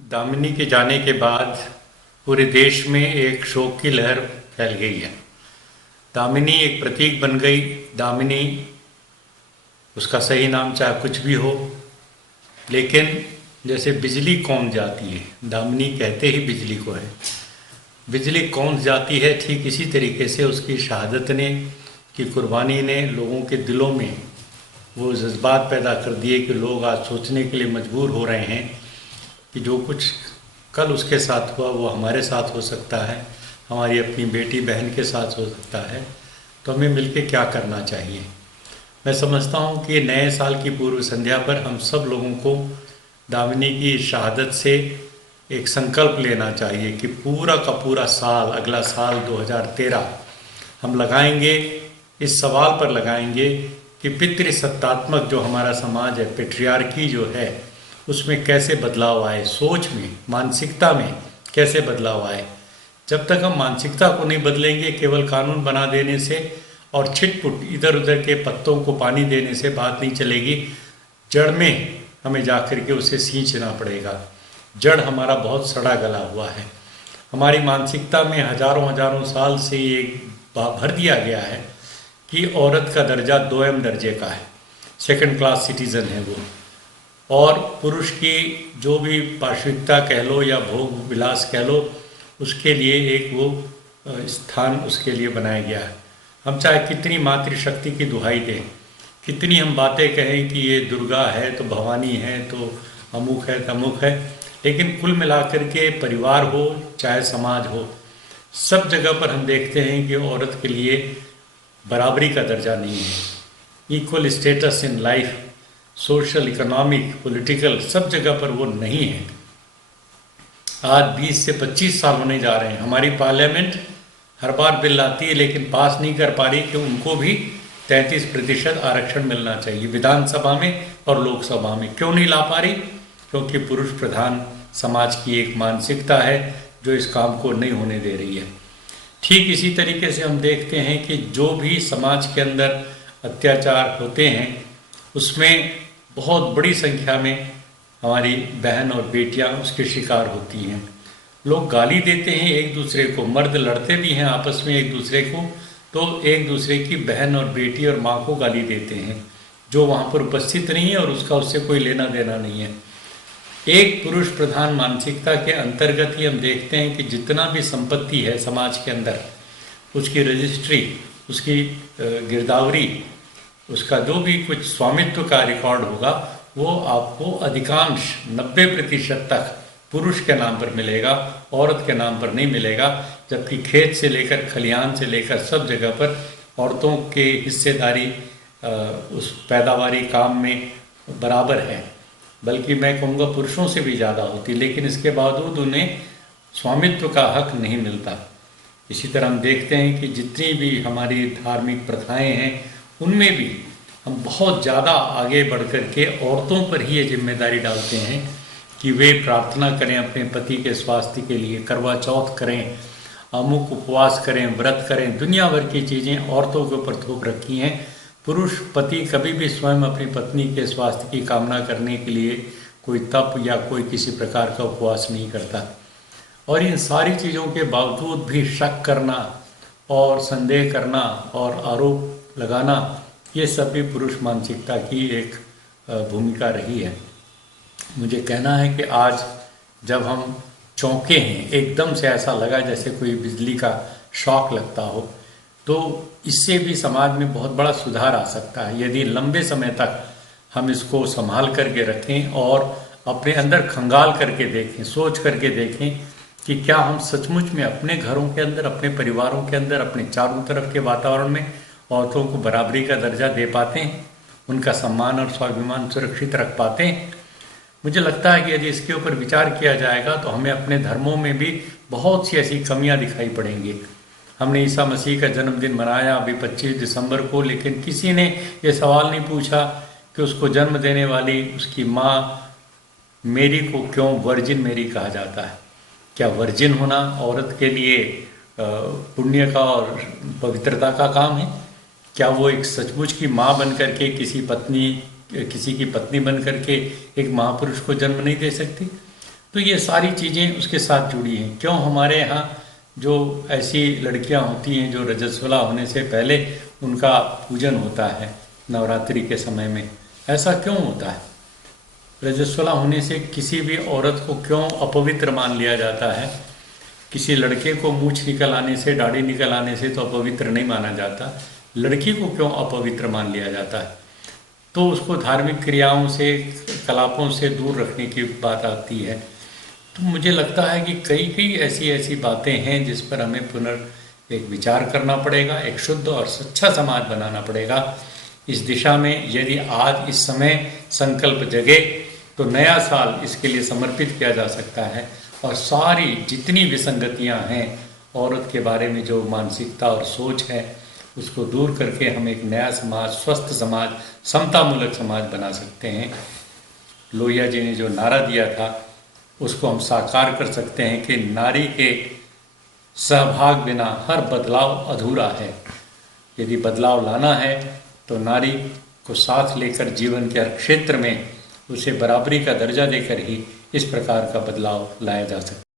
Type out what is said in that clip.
दामिनी के जाने के बाद पूरे देश में एक शोक की लहर फैल गई है। दामिनी एक प्रतीक बन गई। दामिनी, उसका सही नाम चाहे कुछ भी हो, लेकिन जैसे बिजली कौंध जाती है, दामिनी कहते ही बिजली को है। बिजली कौंध जाती है, ठीक इसी तरीके से उसकी शहादत ने, की कुर्बानी ने लोगों के दिलों में वो जज्बात पैदा कर दिए कि लोग आज सोचने के लिए मजबूर हो रहे हैं कि जो कुछ कल उसके साथ हुआ वो हमारे साथ हो सकता है, हमारी अपनी बेटी बहन के साथ हो सकता है। तो हमें मिलकर क्या करना चाहिए। मैं समझता हूँ कि नए साल की पूर्व संध्या पर हम सब लोगों को दामिनी की शहादत से एक संकल्प लेना चाहिए कि पूरा का पूरा साल, अगला साल 2013 हम लगाएंगे, इस सवाल पर लगाएंगे कि पितृसत्तात्मक जो हमारा समाज है, पेट्रियार्की जो है, उसमें कैसे बदलाव आए, सोच में, मानसिकता में कैसे बदलाव आए। जब तक हम मानसिकता को नहीं बदलेंगे, केवल कानून बना देने से और छिटपुट इधर उधर के पत्तों को पानी देने से बात नहीं चलेगी। जड़ में हमें जा कर के उसे सींचना पड़ेगा। जड़ हमारा बहुत सड़ा गला हुआ है। हमारी मानसिकता में हजारों हजारों साल से ये भर दिया गया है कि औरत का दर्जा 2M दर्जे का है, सेकंड क्लास सिटीज़न है वो, और पुरुष की जो भी पार्श्विकता कह लो या भोग विलास कह लो, उसके लिए एक वो स्थान उसके लिए बनाया गया है। हम चाहे कितनी मातृशक्ति की दुहाई दें, कितनी हम बातें कहें कि ये दुर्गा है तो भवानी है तो अमुक है तमुक है, लेकिन कुल मिलाकर के परिवार हो चाहे समाज हो, सब जगह पर हम देखते हैं कि औरत के लिए बराबरी का दर्जा नहीं है। Equal status in life, social, economic, political, सब जगह पर वो नहीं है। आज 20 से 25 साल होने जा रहे हैं। हमारी पार्लियामेंट हर बार बिल लाती है लेकिन पास नहीं कर पा रही कि उनको भी 33% आरक्षण मिलना चाहिए विधानसभा में और लोकसभा में। क्यों नहीं ला पा रही? क्योंकि पुरुष प्रधान समाज की एक मानसिकता है जो इस काम को नहीं होने दे रही है। ठीक इसी तरीके से हम देखते हैं कि जो भी समाज के अंदर अत्याचार होते हैं उसमें बहुत बड़ी संख्या में हमारी बहन और बेटियां उसके शिकार होती हैं। लोग गाली देते हैं एक दूसरे को, मर्द लड़ते भी हैं आपस में एक दूसरे को, तो एक दूसरे की बहन और बेटी और माँ को गाली देते हैं जो वहाँ पर उपस्थित नहीं है और उसका उससे कोई लेना देना नहीं है। एक पुरुष प्रधान मानसिकता के अंतर्गत ही हम देखते हैं कि जितना भी संपत्ति है समाज के अंदर, उसकी रजिस्ट्री, उसकी गिरदावरी, उसका जो भी कुछ स्वामित्व का रिकॉर्ड होगा वो आपको अधिकांश 90% तक पुरुष के नाम पर मिलेगा, औरत के नाम पर नहीं मिलेगा। जबकि खेत से लेकर खलिहान से लेकर सब जगह पर औरतों के हिस्सेदारी उस पैदावारी काम में बराबर है, बल्कि मैं कहूँगा पुरुषों से भी ज़्यादा होती, लेकिन इसके बावजूद उन्हें स्वामित्व का हक नहीं मिलता। इसी तरह हम देखते हैं कि जितनी भी हमारी धार्मिक प्रथाएं हैं उनमें भी हम बहुत ज़्यादा आगे बढ़ कर के औरतों पर ही ये जिम्मेदारी डालते हैं कि वे प्रार्थना करें अपने पति के स्वास्थ्य के लिए, करवा चौथ करें, अमुक उपवास करें, व्रत करें, दुनिया भर की चीज़ें औरतों के ऊपर थोप रखी हैं। पुरुष पति कभी भी स्वयं अपनी पत्नी के स्वास्थ्य की कामना करने के लिए कोई तप या कोई किसी प्रकार का उपवास नहीं करता। और इन सारी चीज़ों के बावजूद भी शक करना और संदेह करना और आरोप लगाना, ये सब भी पुरुष मानसिकता की एक भूमिका रही है। मुझे कहना है कि आज जब हम चौंके हैं, एकदम से ऐसा लगा जैसे कोई बिजली का शॉक लगता हो, तो इससे भी समाज में बहुत बड़ा सुधार आ सकता है यदि लंबे समय तक हम इसको संभाल करके रखें और अपने अंदर खंगाल करके देखें, सोच करके देखें कि क्या हम सचमुच में अपने घरों के अंदर, अपने परिवारों के अंदर, अपने चारों तरफ के वातावरण में औरतों को बराबरी का दर्जा दे पाते हैं, उनका सम्मान और स्वाभिमान सुरक्षित रख पाते हैं। मुझे लगता है कि यदि इसके ऊपर विचार किया जाएगा तो हमें अपने धर्मों में भी बहुत सी ऐसी कमियां दिखाई पड़ेंगी। हमने ईसा मसीह का जन्मदिन मनाया अभी 25 दिसंबर को, लेकिन किसी ने ये सवाल नहीं पूछा कि उसको जन्म देने वाली उसकी माँ मेरी को क्यों वर्जिन मेरी कहा जाता है। क्या वर्जिन होना औरत के लिए पुण्य का और पवित्रता का काम है? क्या वो एक सचमुच की माँ बन करके किसी की पत्नी बन करके एक महापुरुष को जन्म नहीं दे सकती? तो ये सारी चीज़ें उसके साथ जुड़ी हैं। क्यों हमारे यहाँ जो ऐसी लड़कियाँ होती हैं जो रजस्वला होने से पहले उनका पूजन होता है नवरात्रि के समय में, ऐसा क्यों होता है? रजस्वला होने से किसी भी औरत को क्यों अपवित्र मान लिया जाता है? किसी लड़के को मूछ निकल आने से, दाढ़ी निकल आने से तो अपवित्र नहीं माना जाता, लड़की को क्यों अपवित्र मान लिया जाता है? तो उसको धार्मिक क्रियाओं से, कलापों से दूर रखने की बात आती है। तो मुझे लगता है कि कई कई ऐसी ऐसी बातें हैं जिस पर हमें एक विचार करना पड़ेगा, एक शुद्ध और सच्चा समाज बनाना पड़ेगा। इस दिशा में यदि आज इस समय संकल्प जगे तो नया साल इसके लिए समर्पित किया जा सकता है और सारी जितनी विसंगतियां हैं, औरत के बारे में जो मानसिकता और सोच है, उसको दूर करके हम एक नया समाज, स्वस्थ समाज, समतामूलक समाज बना सकते हैं। लोहिया जी ने जो नारा दिया था उसको हम साकार कर सकते हैं कि नारी के सहभाग बिना हर बदलाव अधूरा है। यदि बदलाव लाना है तो नारी को साथ लेकर जीवन के हर क्षेत्र में उसे बराबरी का दर्जा देकर ही इस प्रकार का बदलाव लाया जा सकता है।